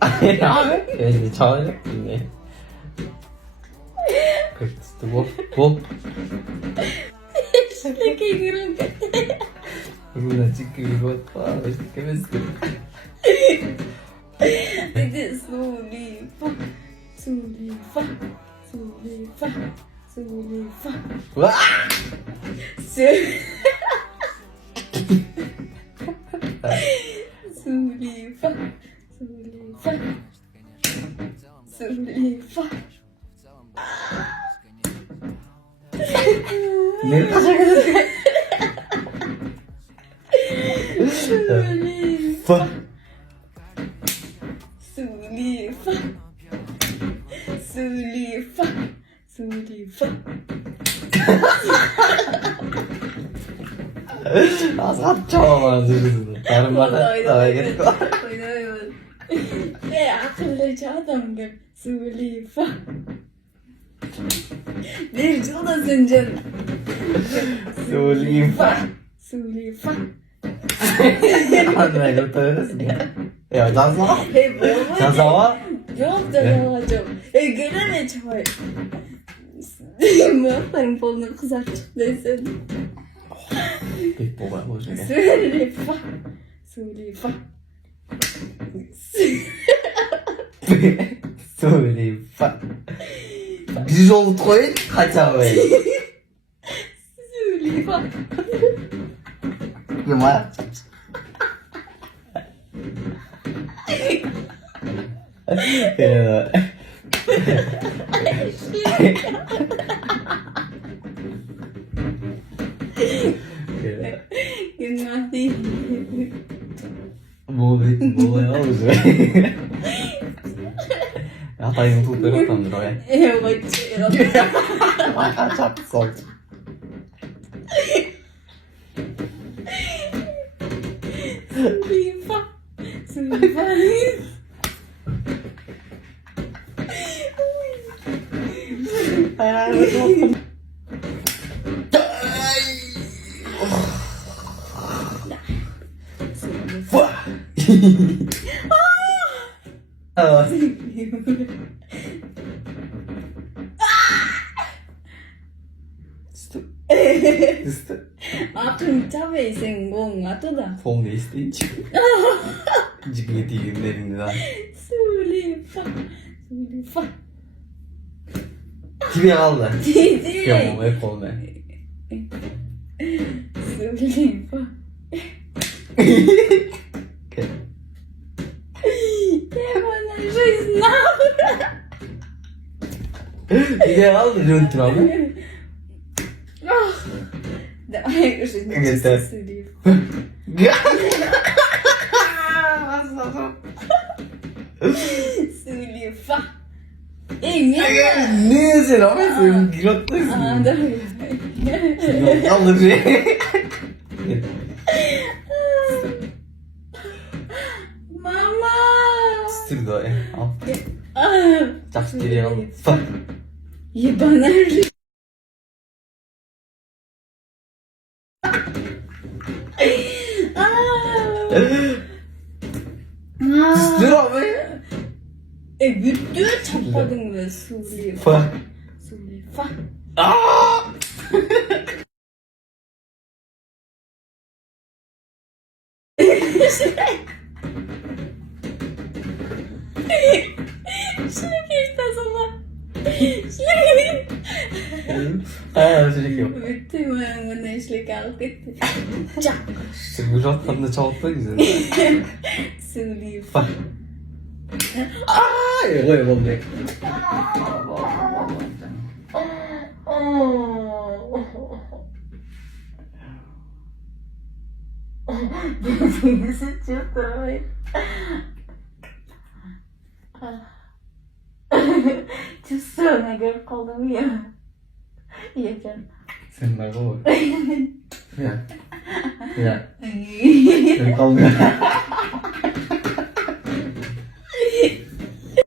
Abi yani çalacak yine. Kırtıstı hop. Şöyle kaydıran Runa çıkıyor hop falan işte kemestir. dedi Sulifa. Sulifa. Sulifa. Sulifa. Vah! Sulifa. Sulifa. Sulifa. Ne kaçak? Sulifa. Sulifa. Sulifa. Sulifa. Az çalamaz diyorsun. Karınlarda daha gerek var. Oynamıyorum. Akıllıca adam gibi. Sulifa. Bir cıldasın canım. Sulifa. Sulifa. Anne götürürsün ya. Ya dansa. Hep olmaz. Dansa var. Yok da olacağım. Göreme çay. Ne yaparım kolunu kızartıp neyse. Bir baba boşuna gel. Sulifa. Sulifa. Sulifa. Biz olduk koyun kaçamayız. Sulifa. Gimana? Ya. Günah değil. Bu ya olacak. Hatay'ın tutları tam 들어야. Evet. 아, 잡았어. Sulifa. Sulifa. Aklım tabi sengon atıda. Fon değişti hiç. Ciddi günlerinde daha. Sulifa. Sulifa. Gibi kaldı. Dedi. Yok hep oldu. Sulifa. Bana жизнь нахуй. Gibi kaldı röntgen abi. Давай уже не Это- Sulifa. Sulifa. Ey ne? Ne sen ama sen girattın. Aa, da. Kaldı şey. Mama. Sür da ya. Al. Ah. Çak geriye al. Bak. Ебаная. Sür abi. Bütün çapadın ve Sulifa. Bak. Sulifa. Aa! Şuraya sana. Ha, çocuk yok. Bütün ayağımın eşlik alkıttı. Çak. Murat da çaldı güzel. Sulifa. Bak. Aa, yok yok oldu. Bizi çıldırmayın. Çüssüğüne görüp kaldım ya. Yeter. Sen ne bu? Ya. Ya. Ben kalmıyor.